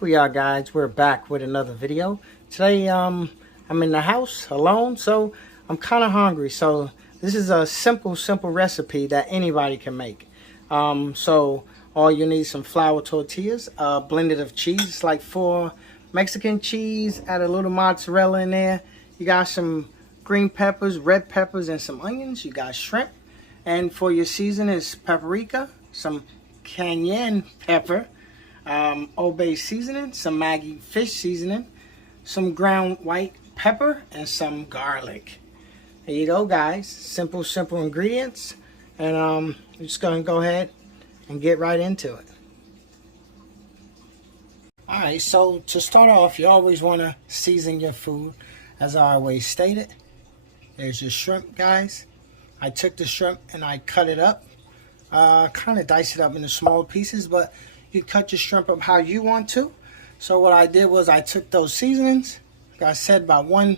We are, guys. We're back with another video. Today I'm in the house alone, so I'm kind of hungry. So this is a simple recipe that anybody can make. So all you need some flour tortillas, blended of cheese. It's like 4 Mexican cheese, add a little mozzarella in there. You got some green peppers, red peppers, and some onions. You got shrimp, and for your season is paprika, some cayenne pepper, Old Bay seasoning, some Maggi fish seasoning, some ground white pepper, and some garlic. There you go, guys. Simple ingredients. And I'm just going to go ahead and get right into it. Alright, so to start off, you always want to season your food, as I always stated. There's your shrimp, guys. I took the shrimp and I cut it up. Kind of dice it up into small pieces, but you cut your shrimp up how you want to. So what I did was I took those seasonings, like I said, about 1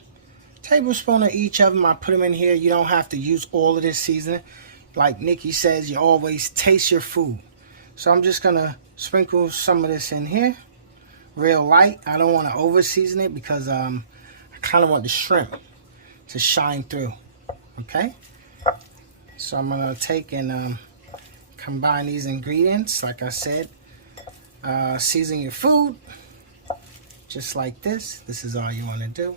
tablespoon of each of them. I put them in here. You don't have to use all of this seasoning. Like Nikki says, you always taste your food. So I'm just going to sprinkle some of this in here. Real light. I don't want to over season it because I kind of want the shrimp to shine through. Okay? So I'm going to take and combine these ingredients. Like I said, season your food just like this. This is all you want to do.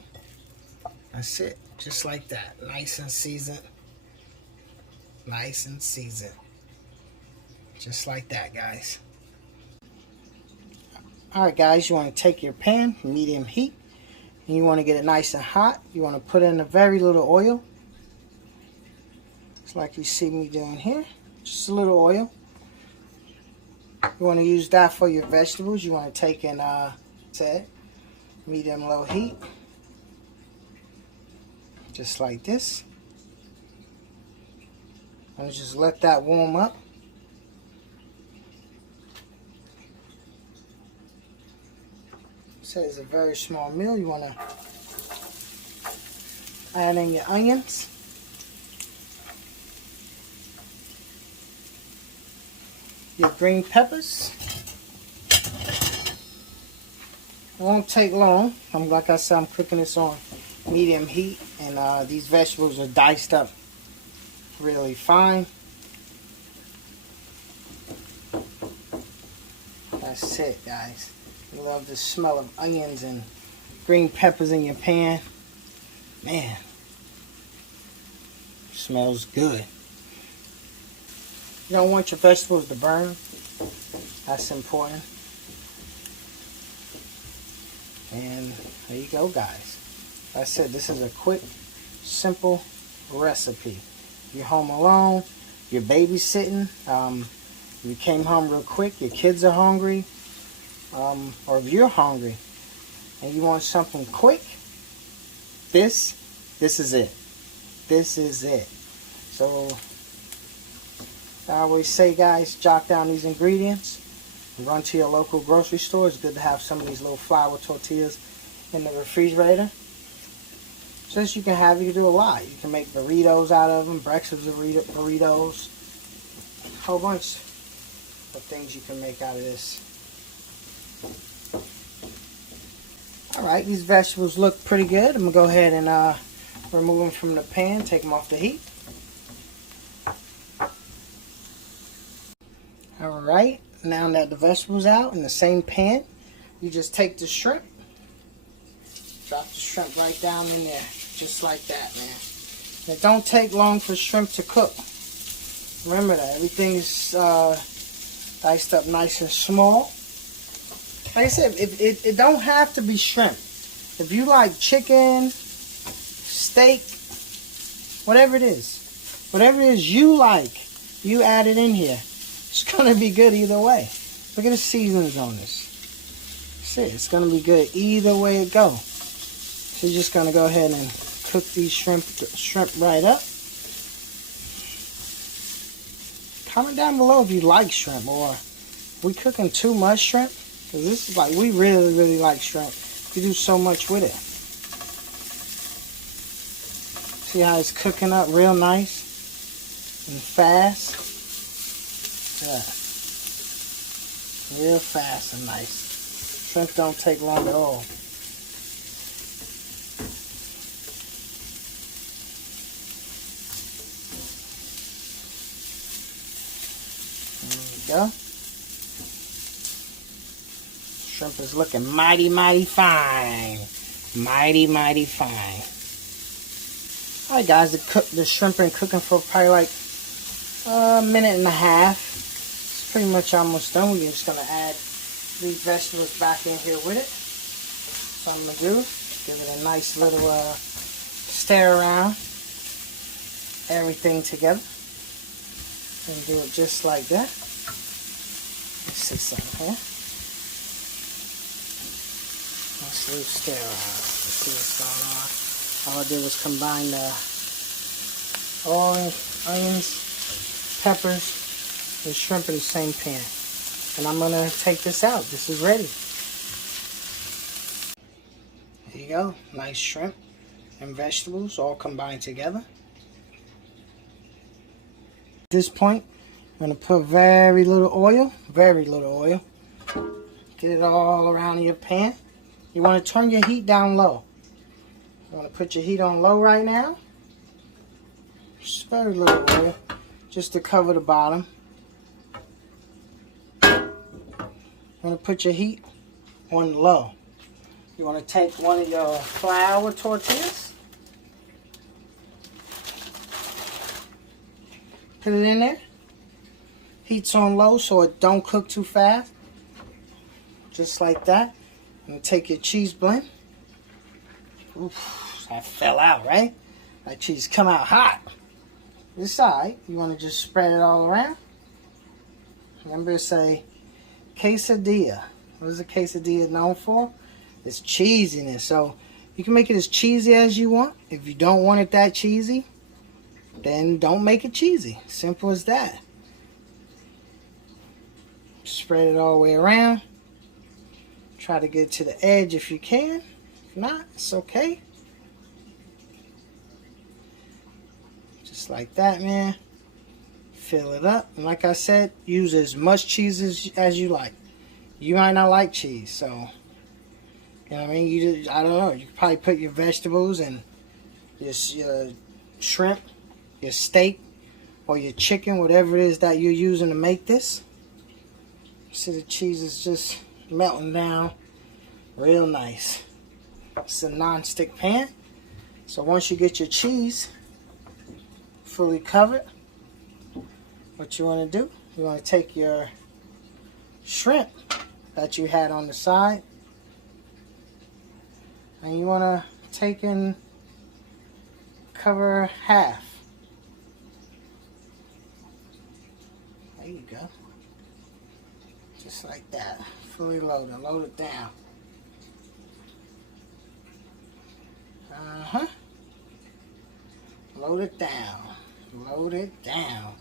That's it. Just like that. Nice and seasoned. Nice and seasoned. Just like that, guys. Alright, guys, you want to take your pan, medium heat, and you want to get it nice and hot. You want to put in a very little oil. It's like you see me doing here. Just a little oil. You want to use that for your vegetables. You want to take and medium low heat, just like this, and just let that warm up. So it's a very small meal. You want to add in your onions. Your green peppers. It won't take long. Like I said, I'm cooking this on medium heat, and these vegetables are diced up really fine. That's it, guys. I love the smell of onions and green peppers in your pan. Man, smells good. You don't want your vegetables to burn. That's important. And there you go, guys. Like I said, this is a quick, simple recipe. You're home alone, you're babysitting, you came home real quick, your kids are hungry, or if you're hungry and you want something quick, this is it. This is it. So I always say, guys, jot down these ingredients. Run to your local grocery store. It's good to have some of these little flour tortillas in the refrigerator. Since you can do a lot. You can make burritos out of them, breakfast burritos. A whole bunch of things you can make out of this. Alright, these vegetables look pretty good. I'm going to go ahead and remove them from the pan, take them off the heat. Alright, now that the vegetables out in the same pan, you just take the shrimp, drop the shrimp right down in there, just like that, man. It don't take long for shrimp to cook. Remember that, everything's diced up nice and small. Like I said, it don't have to be shrimp. If you like chicken, steak, whatever it is you like, you add it in here. It's going to be good either way. Look at the seasonings on this. That's it. It's going to be good either way it goes. So you're just going to go ahead and cook these shrimp right up. Comment down below if you like shrimp, or we cooking too much shrimp. Because this is like, we really like shrimp. We do so much with it. See how it's cooking up real nice and fast. Yeah. Real fast and nice. Shrimp don't take long at all. There we go. Shrimp is looking mighty, mighty fine. Mighty, mighty fine. Alright guys, the shrimp been cooking for probably like a minute and a half. It's pretty much almost done. We're just going to add these vegetables back in here with it. So I'm going to do, give it a nice little stir around everything together. And do it just like that. Let's see something here. Nice little stir around. Let's see what's going on. All I did was combine the onions, peppers, and shrimp in the same pan. And I'm going to take this out. This is ready. There you go. Nice shrimp and vegetables all combined together. At this point, I'm going to put very little oil. Get it all around your pan. You want to turn your heat down low. You want to put your heat on low right now. Just very little oil, just to cover the bottom. You want to put your heat on low. You want to take one of your flour tortillas, put it in there. Heat's on low so it don't cook too fast. Just like that. And take your cheese blend. Oof, that fell out, right? That cheese come out hot. It's alright. You want to just spread it all around. Remember to say quesadilla. What is a quesadilla known for? It's cheesiness. So you can make it as cheesy as you want. If you don't want it that cheesy, then don't make it cheesy. Simple as that. Spread it all the way around. Try to get to the edge if you can. If not, it's okay. Just like that, man. Fill it up. And like I said, use as much cheese as you like. You might not like cheese, so you know what I mean? I don't know. You could probably put your vegetables and your shrimp, your steak, or your chicken, whatever it is that you're using to make this. See, the cheese is just melting down real nice. It's a non-stick pan. So once you get your cheese fully covered, what you want to do, you want to take your shrimp that you had on the side, and you want to take and cover half. There you go. Just like that. Fully loaded. Load it down. Load it down. Load it down.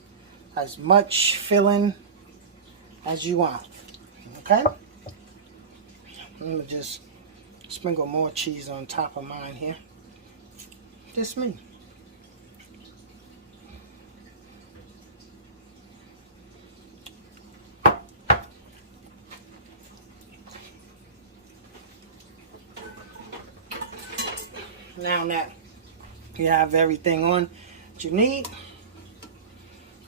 As much filling as you want. Okay? I'm going to just sprinkle more cheese on top of mine here. Just me. Now that you have everything on that you need,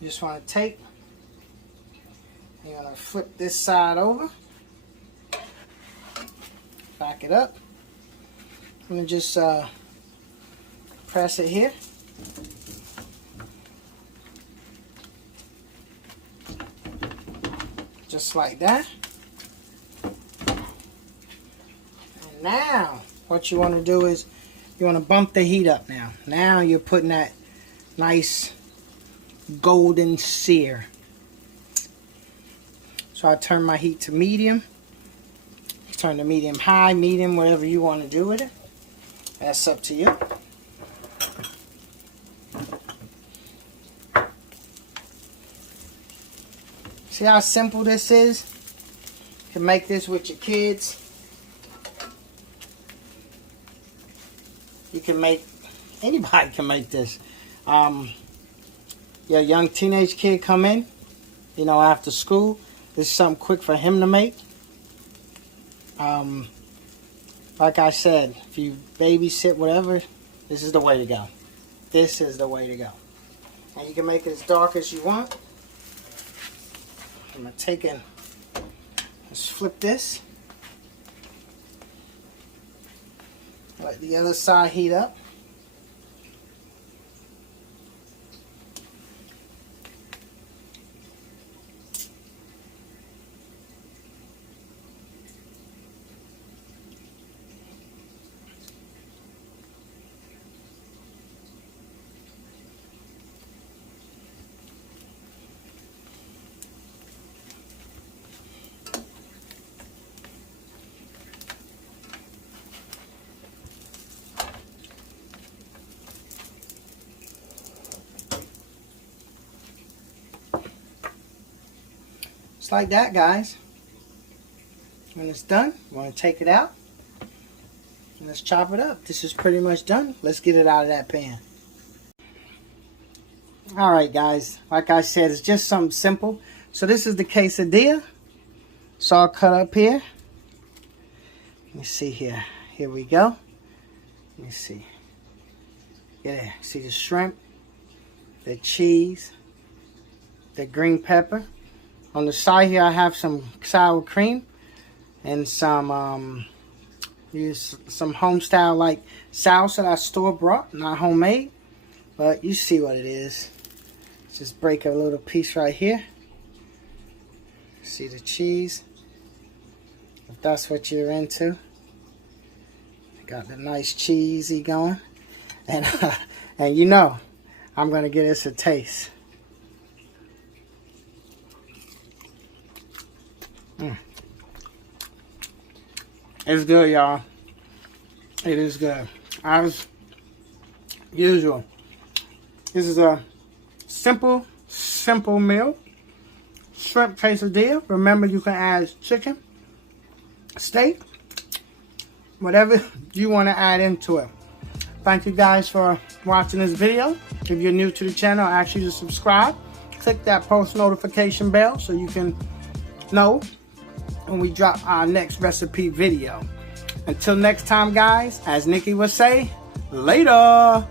you just want to take, you're going to flip this side over, back it up. I'm going to just press it here. Just like that. And now what you want to do is you want to bump the heat up now. Now you're putting that nice golden sear. So I turn my heat to medium. Turn to medium high, medium, whatever you want to do with it. That's up to you. See how simple this is? You can make this with your kids. You can make, anybody can make this. Your young teenage kid come in, you know, after school. This is something quick for him to make. Like I said, if you babysit, whatever, this is the way to go. This is the way to go. And you can make it as dark as you want. I'm going to take it, let's flip this. Let the other side heat up. Just like that, guys. When it's done, you want to take it out. And let's chop it up. This is pretty much done. Let's get it out of that pan. Alright, guys. Like I said, it's just something simple. So this is the quesadilla. It's all cut up here. Let me see here. Here we go. Let me see. Yeah, see the shrimp, the cheese, the green pepper. On the side here, I have some sour cream and some use some home style like salsa that I store bought, not homemade, but you see what it is. Just break a little piece right here. See the cheese, if that's what you're into. Got the nice cheesy going, and and you know, I'm gonna give this a taste. It's good, y'all. It is good. As usual, this is a simple meal. Shrimp quesadilla. Remember, you can add chicken, steak, whatever you want to add into it. Thank you guys for watching this video. If you're new to the channel, I ask you to subscribe. Click that post notification bell so you can know when we drop our next recipe video. Until next time, guys, as Nikki would say, later.